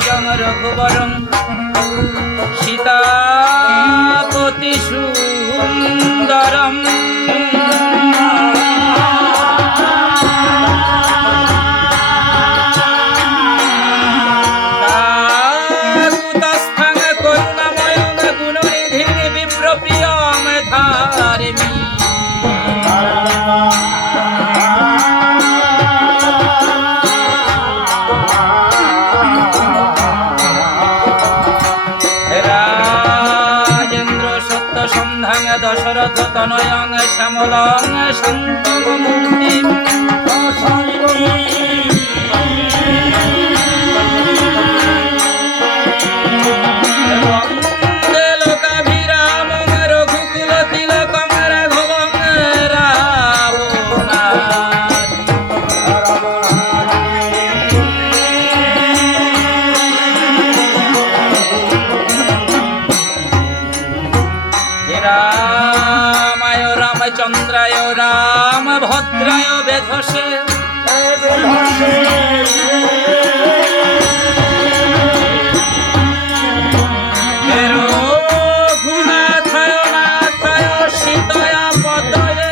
তনজং রঘুবরং সীতাপতি সুন্দরম কাকুতস্থং করুণাময়ং গুণনিধিং বিপ্রপ্রিয়ং ধারিমি। দশরথ তনয়ং শ্যামলং শান্তং মূর্তিম বন্দে লোকাভিরামং রঘুকুল তিলকং রাঘবং রামায় রামচন্দ্রায় রামভদ্রায় বেধসে রঘুনাথায় নাথায় সীতায়া পতয়ে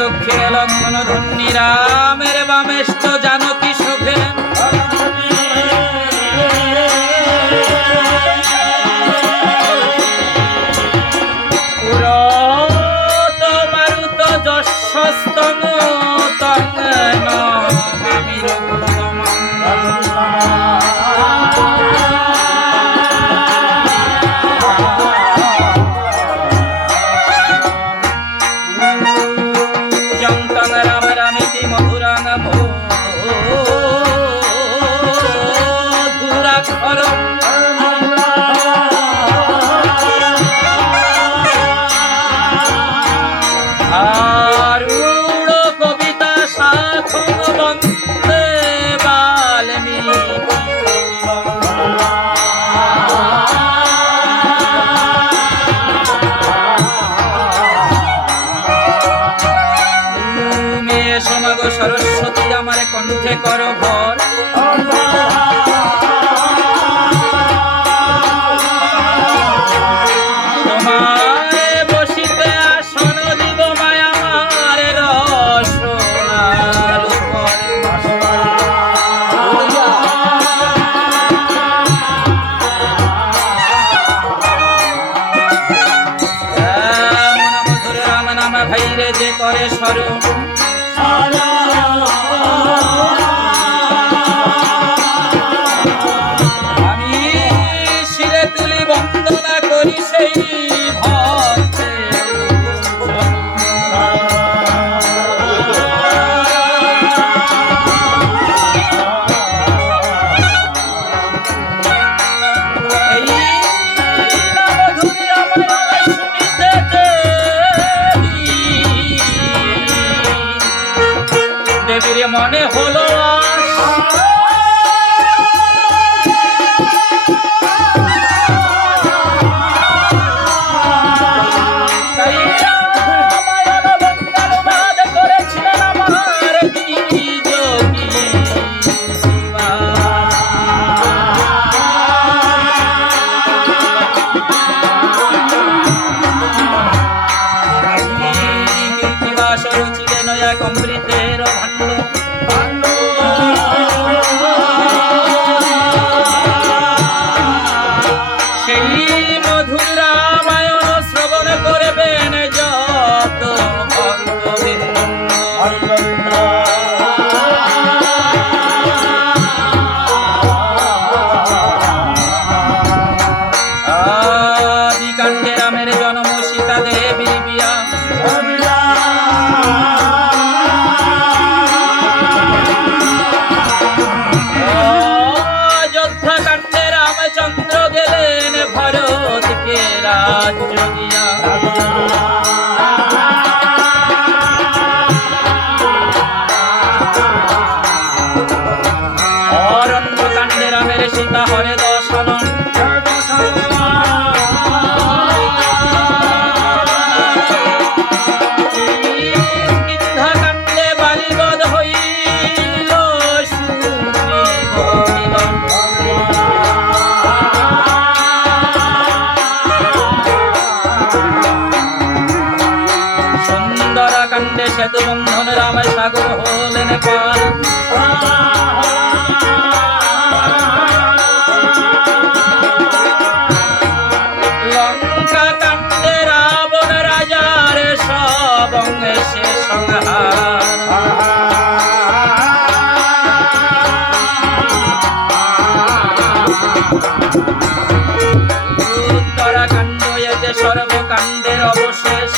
দক্ষিণে লক্ষ্মণ ধন্যী রামের বামেষ্ট জানকী শোভে পুরত মারুত যশস্তং তং নমামি রঘুত্তমং। রাম রামিতি মধুরাং মধুরাক্ষরম আরূঢ় কবিতা শাখং বন্দে বাল্মীকি। সমগ সরস্বতী আমার কণ্ঠে কর ভর তোমায় বসিতে আসন দিব মায়া আমার রসনার উপরে। মধুর রাম নাম ভাইরে যে করে স্বরূপ আমি শিরে তুলি বন্দনা করি সেই ভক্তে দেবীর মনে হলো করেছিলেন আমার কৃতিবাস রচিলেন এক অমৃতের ভাণ্ড সেতু বন্ধন রামে সাগর হলেন পার। লঙ্কা কাণ্ডে রাবণ রাজার সব অংশে সংহার। উত্তরাখণ্ড এ যে সর্বকাণ্ডের অবশেষ।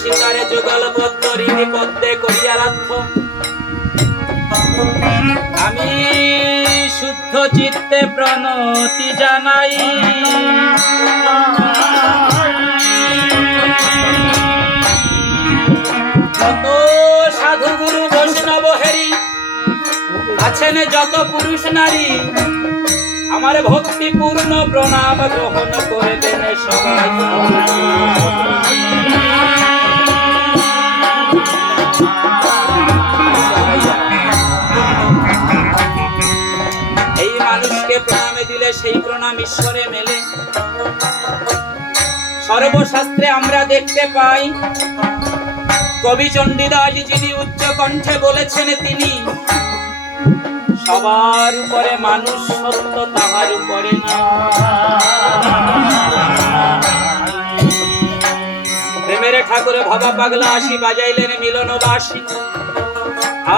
সীতারে যুগল পদ্ম ঋণী পদ্মে করিয়া রাধ্য। আমি শুদ্ধ চিত্তে প্রণতি জানাই, যত সাধু গুরু বৈষ্ণব হেরি আছেন, যত পুরুষ নারী, আমার ভক্তি পূর্ণ প্রণাম গ্রহণ করে দেন সবাই। এই মানুষকে প্রণামে দিলে সেই প্রণাম ঈশ্বরে মেলে। সর্বশাস্ত্রে আমরা দেখতে পাই কবি চণ্ডীদাস যিনি উচ্চ কণ্ঠে বলেছেন, তিনি সবার উপরে মানুষ সত্য, তাহার উপরে না। প্রেমের ঠাকুরে ভবা পাগলা আসি বাজাইলেন মিলনবাসী,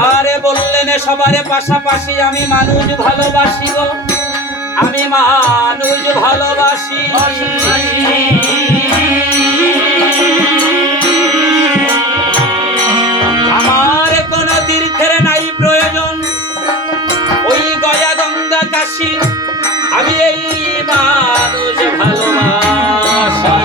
আরে বললেন সবারে পাশাপাশি, আমি মানুষ ভালোবাসি গো, আমি মানুষ ভালোবাসি। আমার কোন তীর্থের নাই প্রয়োজন, ওই গয়া গঙ্গা কাশী, আমি এই মানুষ ভালোবাসি।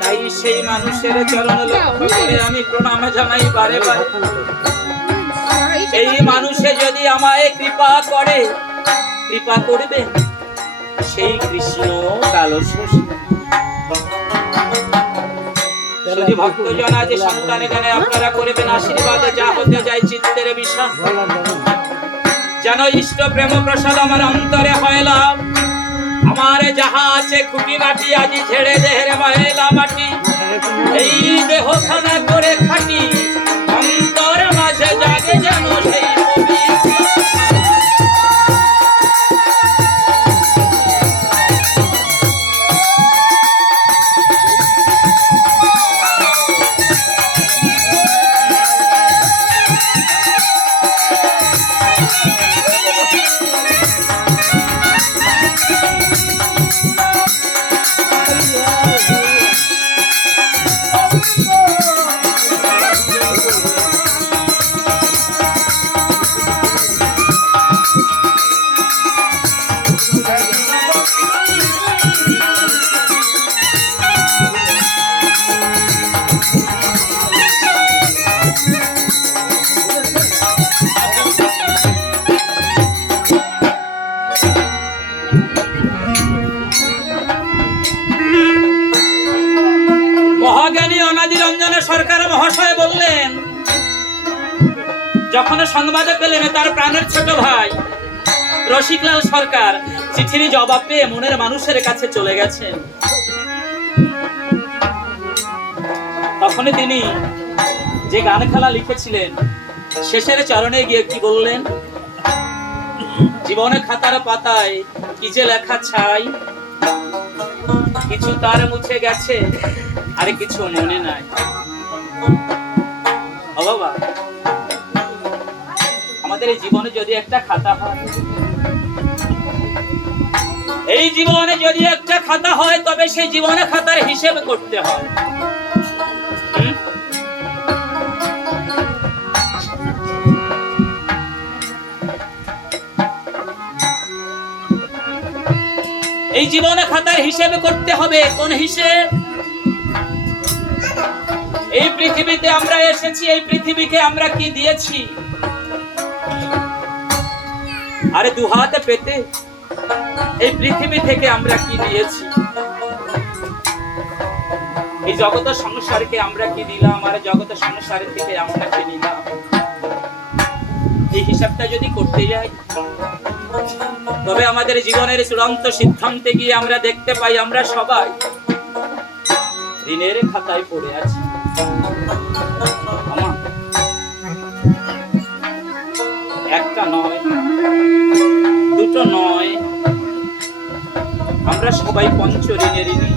তাই সেই মানুষের চরণ লক্ষ্য করে আমি প্রণাম জানাই বারে বারে। এই মানুষে যদি আমায় কৃপা করে, কৃপা করবে সেই কৃষ্ণ কালো শশী। যদি ভক্তজন আজ সন্তানে গানে আপনারা করবেন আশীর্বাদ, যা হতে যায় চিত্তের বিষয়, যেন ইষ্ট প্রেম প্রসাদ আমার অন্তরে হয় লাভ। আমার যাহা আছে খুঁটি মাটি আজি ছেড়ে দেহের ময়লা মাটি, এই দেহ খানা করে খাটি, অন্তর মাঝে জাগে যেন সেই সরকার মহাশয় বললেন, যখন সংবাদে পেলেন তার প্রাণের ছোট ভাই রসিকলাল সরকার চিঠির জবাব পেয়ে মনের মানুষের কাছে চলে গেছেন, তখন তিনি যে গান খেলা লিখেছিলেন শেষের চরণে গিয়ে কি বললেন, জীবনে খাতার পাতায় কি যে লেখা ছাই, কিছু তার মুছে গেছে আর কিছু মনে নাই। বাবা, আমাদের এই জীবনে যদি একটা খাতা হয়, এই জীবনে যদি একটা খাতা হয়, তবে সেই জীবনে খাতার হিসেব করতে হয়। এই জীবনে খাতার হিসেব করতে হবে। কোন হিসেব? এই পৃথিবীতে আমরা এসেছি, এই পৃথিবীকে আমরা কি দিয়েছি? আরে দুহাতে পেতে এই পৃথিবী থেকে আমরা কি দিয়েছি? এই জগৎ সংসারকে আমরা কি দিলাম, আর জগৎ সংসার থেকে আমরা কি নিলাম? এই হিসাবটা যদি করতে যাই, তবে আমাদের জীবনের চূড়ান্ত সিদ্ধান্তে গিয়ে আমরা দেখতে পাই আমরা সবাই ঋণের খাতায় পড়ে আছি। একটা নয়, দুটো নয়, আমরা সবাই পঞ্চ ঋণের ঋণী।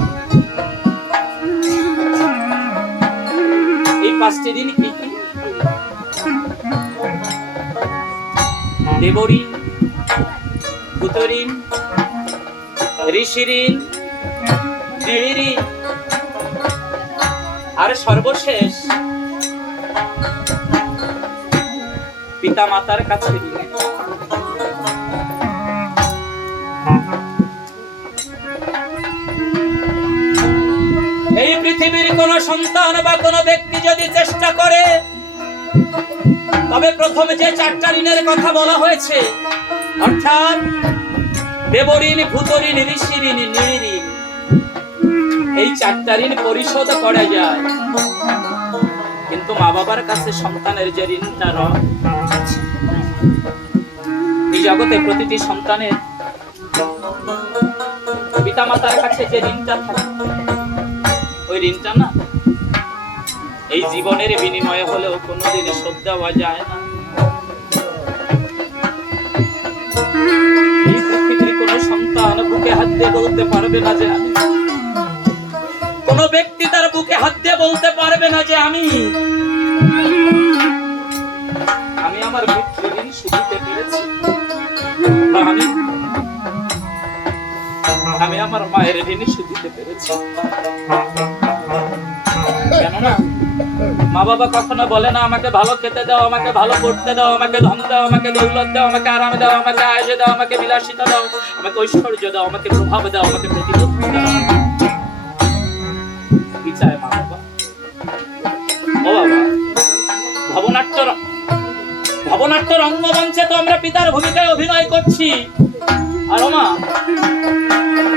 এই পাঁচটি ঋণ কি কি? দেবঋণ, ভূতঋণ, ঋষি ঋণ, নৃঋণ, আর সর্বশেষ পিতা মাতার কাছে ঋণ। এই পৃথিবীর কোন সন্তান বা কোন ব্যক্তি যদি চেষ্টা করে, তবে প্রথমে যে চারটা ঋণের কথা বলা হয়েছে, অর্থাৎ দেবঋণ, ভূতঋণ, ঋষি ঋণ, নৃঋণ, এই চারটা ঋণ পরিশোধ করা যায়। কিন্তু মা বাবার কাছে সন্তানের যে ঋণটা রয়, এই জগতে প্রতিটি সন্তানের পিতা মাতার কাছে যে ঋণটা থাকে, ওই ঋণটা না এই জীবনের বিনিময়ে হলেও কোনোদিন শোধ দেওয়া যায় না। এই পৃথিবীর কোন সন্তান বুকে হাত দিয়ে বলতে পারবে না যে আমি, কোন ব্যক্তি তার বুকে হাত দিয়ে বলতে পারবে না যে আমি আমার পিতৃ ঋণ শুধিতে পেরেছি, বা আমি আমার মায়ের ঋণ শুধিতে পেরেছি। কেননা মা বাবা কখনো বলে না আমাকে ভালো খেতে দাও, আমাকে ভালো পড়তে দাও, আমাকে ধন দাও, আমাকে দৌলত দাও, আমাকে আরাম দাও, আমাকে আয়েশ দাও, আমাকে বিলাসিতা দাও, আমাকে ঐশ্বর্য দাও, আমাকে প্রভাব দাও, আমাকে প্রতিপত্তি দাও। কি চায় মা বাবা? ও বাবা, ভবনাট্য রঙ্গমঞ্চে তো আমরা পিতার ভূমিকায় অভিনয় করছি, আর মা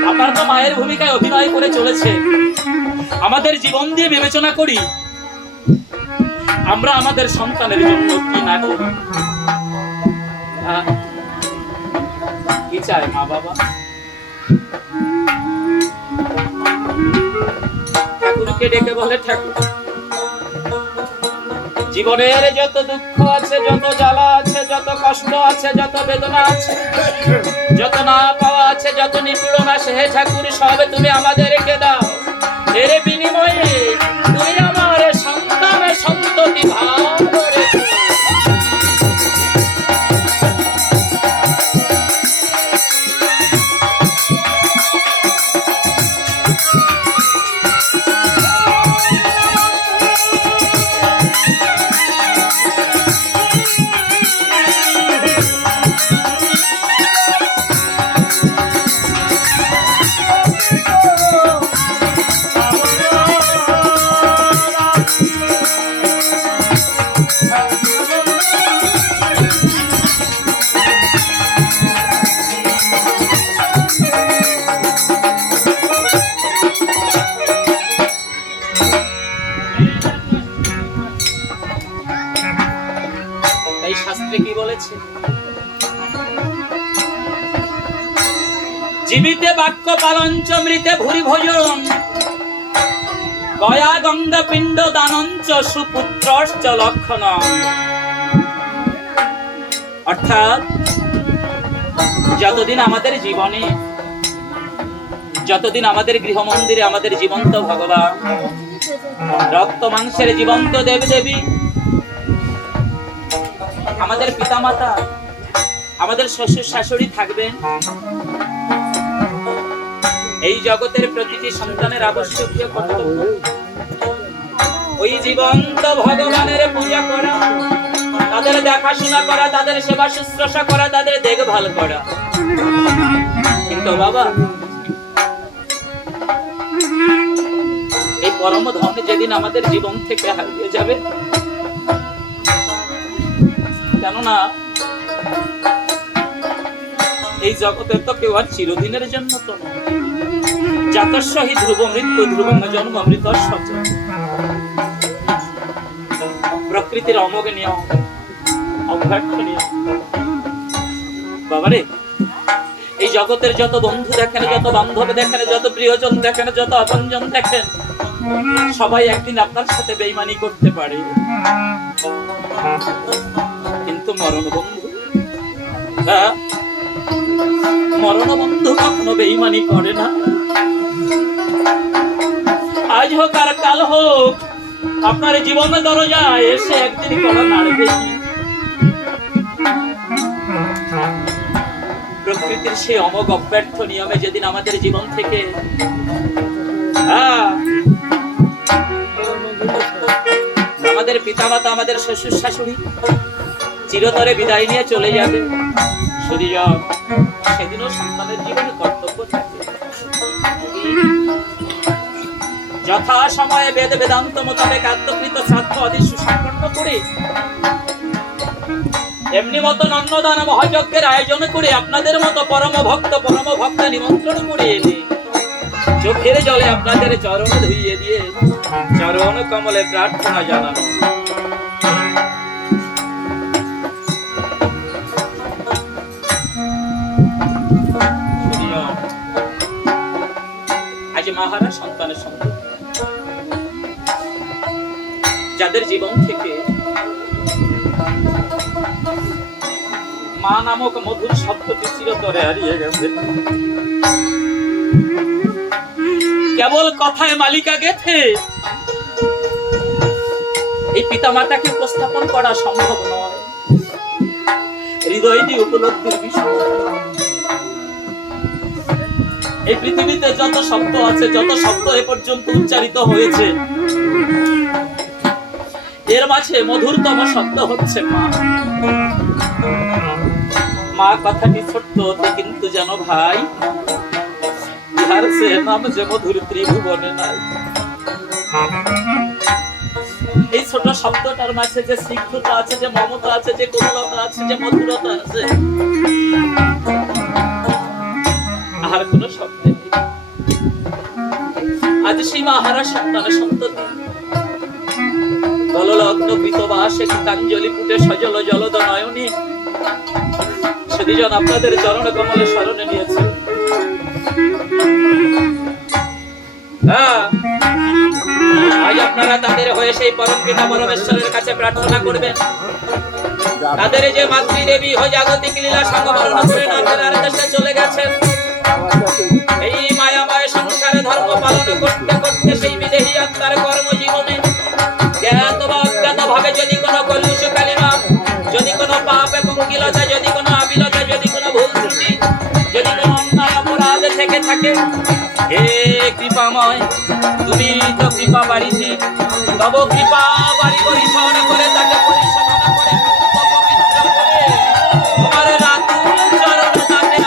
আপনার তো মায়ের ভূমিকায় অভিনয় করে চলেছে। আমাদের জীবন দিয়ে বিবেচনা করি আমরা আমাদের সন্তানের জন্য কি না করি। কি চায় মা বাবা? ঠাকুরকে ডেকে বলে, ঠাকুর জীবনের যত দুঃখ আছে, যত জ্বালা আছে, যত কষ্ট আছে, যত বেদনা আছে, যত না পাওয়া আছে, যত নিপীড়ন আছে, হে ঠাকুর সব তুমি আমাদের রেখে দাও। এর বিনিময়ে তুমি আমার সন্তান সন্ততি ভালো রেখো। শাস্ত্রে কি বলেছে? জীবিতে বাক্য পালঞ্চ, মৃতে ভুরি ভোজন, গয়া গঙ্গা পিণ্ড দানঞ্চ, সুপুত্রশ্চ লক্ষণ। অর্থাৎ যতদিন আমাদের জীবনে, যতদিন আমাদের গৃহমন্দিরে আমাদের জীবন্ত ভগবান, রক্ত মাংসের জীবন্ত দেবদেবী, আমাদের পিতামাতা, আমাদের শ্বশুর শাশুড়ি থাকবেন, এই জগতের প্রতিটি সন্তানের আবশ্যকীয় কর্তব্য ওই জীবন্ত ভগবানের পূজা করা, তাদের দেখাশোনা করা, তাদের সেবা শুশ্রূষা করা, তাদের দেখভাল করা। কিন্তু বাবা, এই পরম ধন যেদিন আমাদের জীবন থেকে হারিয়ে যাবে, কেননা এই জগতের তো কেউ আর চিরদিনের জন্য তো নয়। জাতস্য হি ধ্রুব মৃত্যু, ধ্রুবং জন্ম মৃতস্য চ। প্রকৃতির অমোঘ নিয়ম, অব্যর্থ নিয়ম। বাবারে, এই জগতের যত বন্ধু দেখেন, যত বান্ধব দেখেন, যত প্রিয়জন দেখেন, যত আপনজন দেখেন, সবাই একদিন আপনার সাথে বেঈমানি করতে পারে, কিন্তু মরণ বন্ধু, মরণ বন্ধু কখনো বেঈমানি করে না। আজ হোক আর কাল হোক, আপনার জীবনের দরজায় এসে একদিন কড়া নাড়বে। প্রকৃতির সেই অমোঘ অব্যর্থ নিয়মে যেদিন আমাদের জীবন থেকে আমাদের পিতামাতা, আমাদের শ্বশুর শাশুড়ি চিরতরে বিদায় নিয়ে চলে যাবে, সেদিনও সন্তানের জীবনে কর্তব্য থাকে যথা সময়ে বেদ বেদান্ত মোতাবেক আত্মকৃত শ্রাদ্ধ আদি সুসম্পন্ন করে, এমনি মতো অন্নদান মহাযজ্ঞের আয়োজন করে, আপনাদের মতো পরম ভক্ত নিমন্ত্রণ করে এনে চোখের জলে আপনাদের চরণ ধুইয়ে দিয়ে চরণ কমলে প্রার্থনা জানানো। সীমাহারা সন্তানের সন্তান, যাদের জীবন থেকে মা নামক মধুর শব্দটি চিরতরে হারিয়ে গেছে। কেবল কথায় মালিকা গেথে এই পিতামাতাকে উপস্থাপন করা সম্ভব নয়, হৃদয় দিয়ে উপলব্ধির বিষয়। এই পৃথিবীতে যত শব্দ আছে, যত শব্দ এ পর্যন্ত উচ্চারিত হয়েছে, এর মাঝে মধুরতম শব্দ হচ্ছে মা। মা কথাটি ছোট্ট হতে কিন্তু যেন ভাই ইহার সে নাম যে মধুর ত্রিভুবনে নাই। এই ছোট শব্দটার মাঝে যে স্নিগ্ধতা আছে, যে মমতা আছে, যে কোমলতা আছে, যে মধুরতা আছে, আর কোন শব্দ নেই। আজ সীমাহারা সন্তানের সন্ততি দললগ্ন বিতবাসে গীতাঞ্জলি ফুটে সজল জলদ নয়নে সেদিন আপনাদের চরণ কমলে শরণে নিয়েছে। আজ আপনারা তাদের হয়ে সেই পরম পিতা পরমেশ্বরের কাছে প্রার্থনা করবেন, তাদের যে মাতৃদেবী হয়ে জাগতিক লীলা সংবরণ করে নাথের দেশে চলে গেছেন, এই মায়াময় সংসারে ধর্ম পালন করতে করতে সেই বিদেহী আত্মার কর্মজীবনে জ্ঞাত বা অজ্ঞাত ভাবে যদি কোনো কলুষ কালিমা, যদি কোনো পাপ এবং কিলতা, যদি কোনো আবিলতা, যদি কোনো ভুল ত্রুটি, যদি কোনো অন্যায় অপরাধ থেকে থাকে, হে কৃপাময় তুমি তো কৃপা বাড়িতে, তব কৃপা বাড়ি পরিশোধ করে তাকে পরিশোধন করে পবিত্র করে তোমার রাতুল চরণ তাতে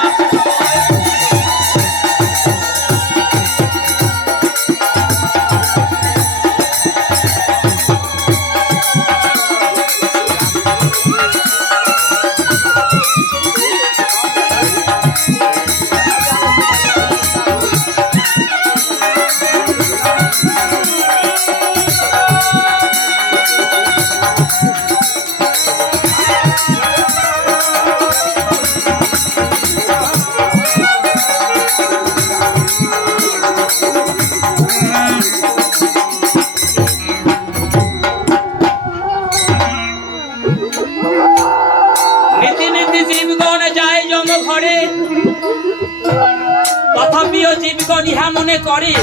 তথাপিও জীবগণ ইহা মনে করে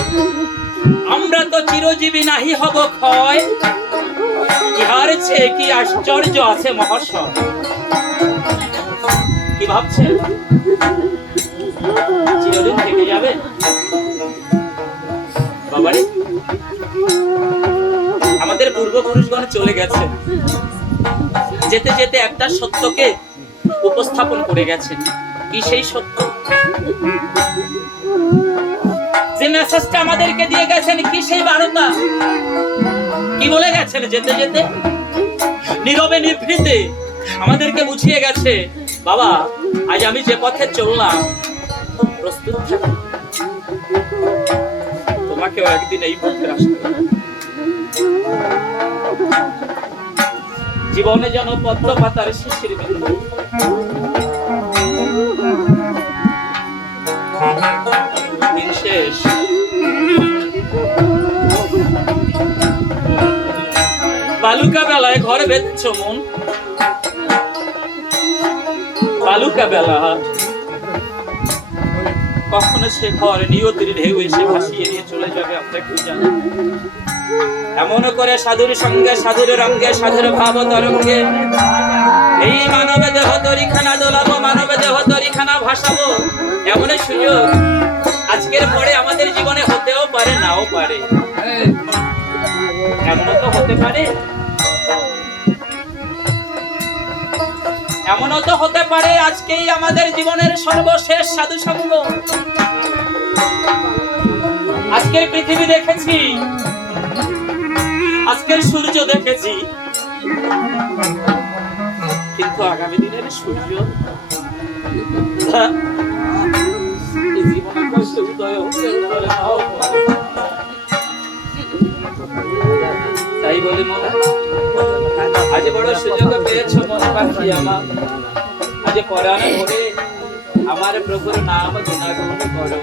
আমরা তো চিরজীবী নাহি হব ক্ষয়। ইহার চেয়ে কি আশ্চর্য আছে মহাশয়? কি ভাবছেন চিরদিন থেকে যাবে? বাবারে, আমাদের পূর্বপুরুষগণ চলে গেছে, যেতে যেতে একটা সত্যকে উপস্থাপন করে গেছেন। কি সেই সত্য? যে মেসেজটা আমাদেরকে দিয়ে গেছেন, কি সেই বার্তা? কি বলে গেছেন যেতে যেতে? নীরবে নিভৃতে আমাদেরকে বুঝিয়ে গেছে, বাবা আজ আমি যে পথে চললাম প্রস্তুত থাকো, তোমাকেও একদিন এই পথে আসতে হবে। জীবনে যেন পদ্ম পাতার শিশির বিন্দু, দিন শেষ, বালুকা বেলায় ঘর বেঁধেছ মন, বালুকা বেলা কখনো সে ঘর নিয়তির ঢেউ এসে ভাসিয়ে নিয়ে চলে যাবে আমরা কি জানি। এমন করে সাধুর সঙ্গে সাধুর রঙ্গে সাধুর ভাব তরঙ্গে এই মানব দেহ তরিখানা দোলাবো, মানব দেহ তরিখানা ভাসাবো, এমন সুযোগ আজকের পরে আমাদের জীবনে হতেও পারে, নাও পারে। এমনও তো হতে পারে, এমনও তো হতে পারে আজকেই আমাদের জীবনের সর্বশেষ সাধু সঙ্গ। আজকের পৃথিবী দেখেছি, আজকের সূর্য দেখেছি, কিন্তু আগামী দিনের সূর্য জীবনের কষ্টে উদয় হতে পারে নাও পারে। তাই বলি মনে আজ বড় সুযোগ পেয়েছ মন পাখি আমার, আজ পরাণে ভরে আমার প্রভুর নাম গুণাগুণ করো।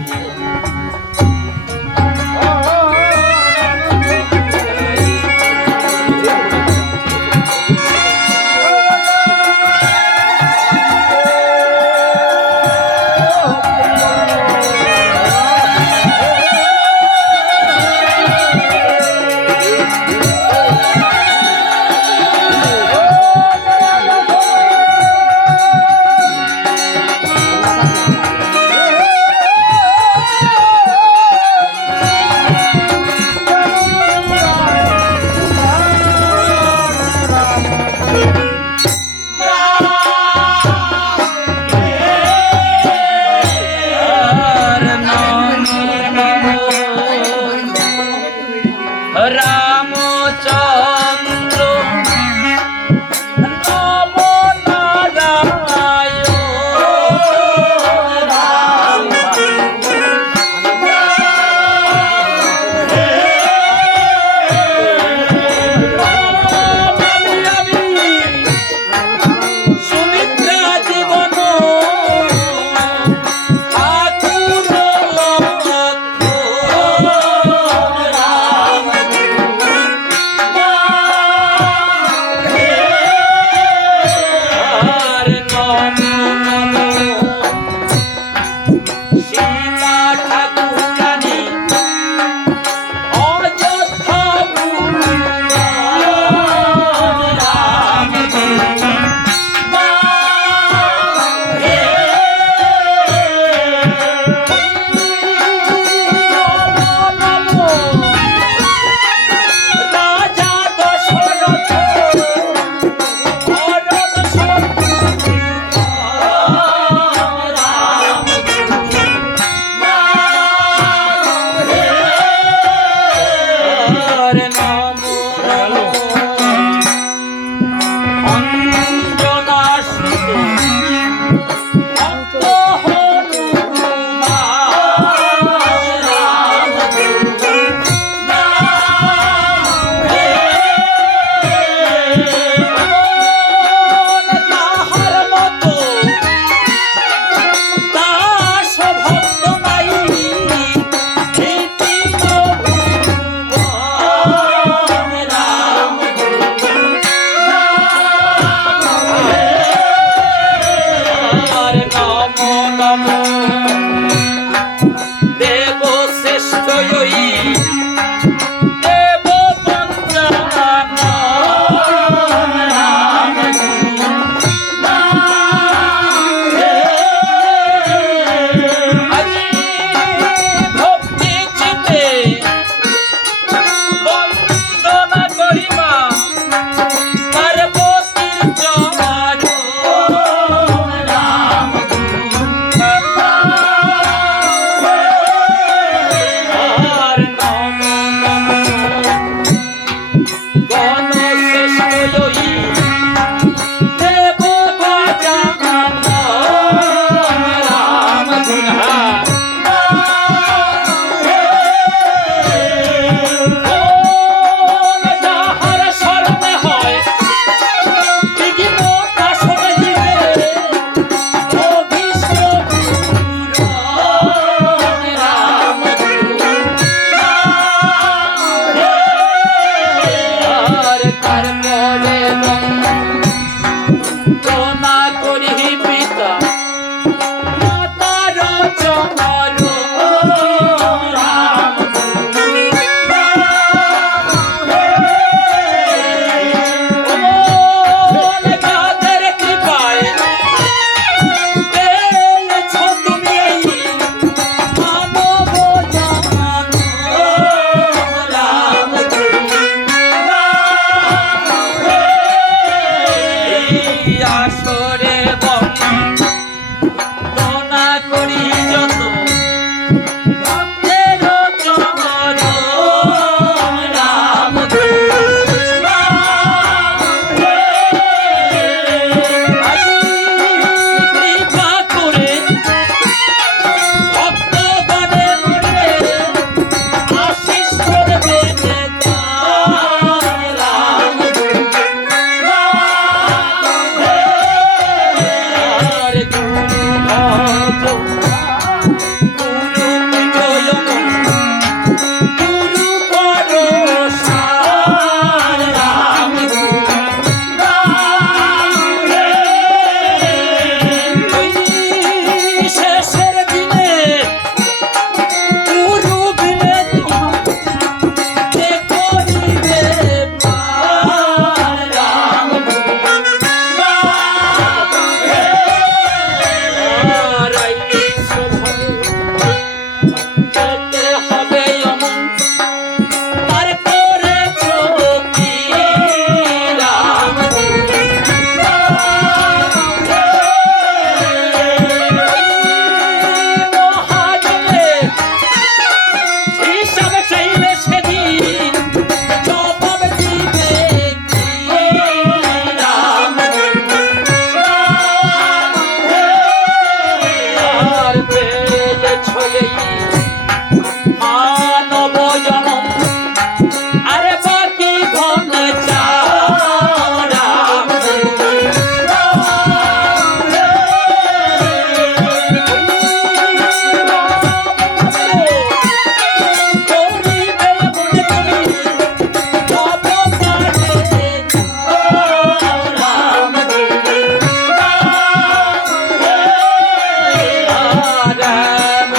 রাম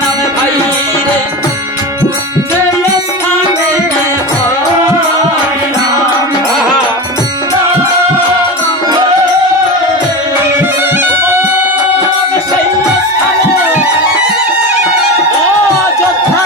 নাম ভাই রে যে স্থানে হয় রাম সেই স্থানে অযোধ্যা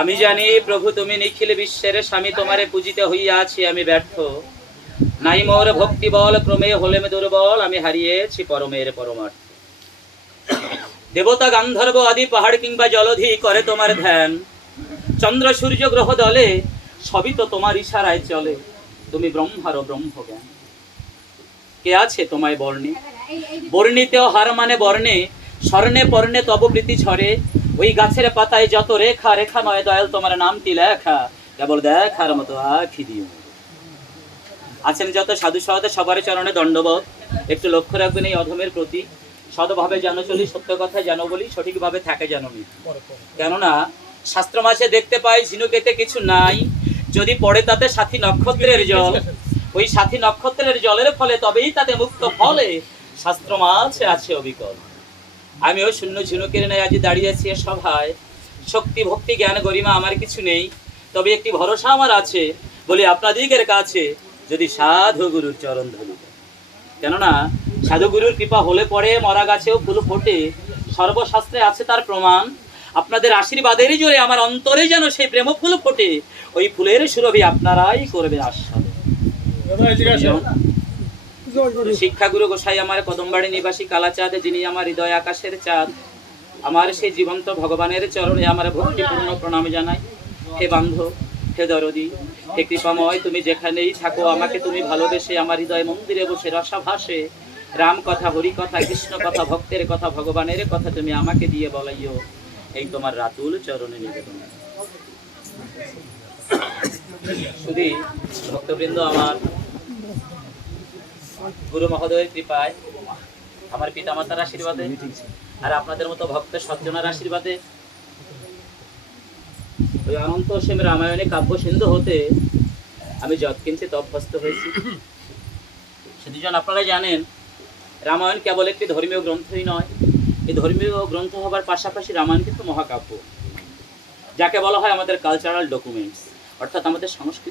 আমি জানি প্রভু তুমি নিখিল বিশ্বের স্বামী, তোমারে পূজিতে হইয়া আছি আমি ব্যর্থ। নাই মোর ভক্তি বল, ক্রমে হলেম দুর্বল, আমি হারিয়েছি পরমের পরমার্থ। দেবতা গান্ধর্ব আদি পাহাড় কিংবা জলধি করে তোমার ধ্যান, চন্দ্র সূর্য গ্রহ দলে সবই তো তোমার ইশারায় চলে, তুমি ব্রহ্মার ব্রহ্ম জ্ঞান। কে আছে তোমায় বর্ণে, বর্ণিতেও হার মানে বর্ণে, স্বর্ণে পর্ণে তব প্রীতি ঝরে, ওই গাছের পাতায় যত রেখা, রেখা নয় দয়াল তোমার নামটি লেখা, কেবল দেখার মতো আখি দিও। আছেন যত সাধু সহতে সবার চরণে দণ্ডবোধ, একটু লক্ষ্য রাখবেন এই অধমের প্রতি। সদভাবে যেন চলি, সত্য কথা যেন বলি, সঠিকভাবে থাকে যেন নি। কেননা শাস্ত্র মাঝে দেখতে পাই ঝিনুকেতে কিছু নাই, যদি পড়ে তাতে সাথী নক্ষত্রের জল, ওই সাথী নক্ষত্রের জলের ফলে তবেই তাতে মুক্ত ফলে, শাস্ত্র মাঝে আছে অবিকল। আমিও শূন্য ঝিনুকের ন্যায় আজ দাঁড়িয়েছি এ সভায়, শক্তি ভক্তি জ্ঞান গরিমা আমার কিছু নেই, তবে একটি ভরসা আমার আছে, বলি আপনাদিগের কাছে যদি সাধু গুরুর চরণ ধরি। কেননা সাধু গুরুর কৃপা হলে পরে মরা গাছেও ফুল ফোটে, সর্বশাস্ত্রে আছে তার প্রমাণ। আপনাদের আশীর্বাদেরই জোরে আমার অন্তরে যেন সেই প্রেম ফুল ফোটে, ওই ফুলের সুরভি আপনারাই করবেন আস্বাদ। শিক্ষাগুরু গোসাই আমার কদমবাড়ি নিবাসী কালাচাঁদ, যিনি আমার হৃদয় আকাশের চাঁদ, আমার সেই জীবন্ত ভগবানের চরণে আমার ভক্তিপূর্ণ প্রণাম জানাই। হে বান্ধব, হে দরদি, হে কৃপাময়, তুমি যেখানেই থাকো আমাকে তুমি ভালোবেসে আমার হৃদয় মন্দিরে বসে রসাভাসে রাম কথা, হরি কথা, কৃষ্ণ কথা, ভক্তের কথা, ভগবানের কথা তুমি আমাকে দিয়ে বলাইও। এই তোমার রাতুল চরণে নিবেদন। শুধু ভক্তবৃন্দ, আমার গুরু মহোদয়ের কৃপায়, আমার পিতামাতার আশীর্বাদে, আর আপনাদের মতো ভক্ত সজ্জনার আশীর্বাদে ওই অনন্ত অসীম রামায়ণে কাব্য সিন্ধু হতে আমি যৎকিঞ্চিত অভ্যস্ত হয়েছি। সেদিন আপনারা জানেন, রামায়ণ কেবল একটি ধর্মীয় গ্রন্থই নয়, এই ধর্মীয় গ্রন্থ হবার পাশাপাশি রামায়ণ কিন্তু মহাকাব্য, যাকে বলা হয় আমাদের কালচারাল ডকুমেন্টস, অর্থাৎ আমাদের সংস্কৃতি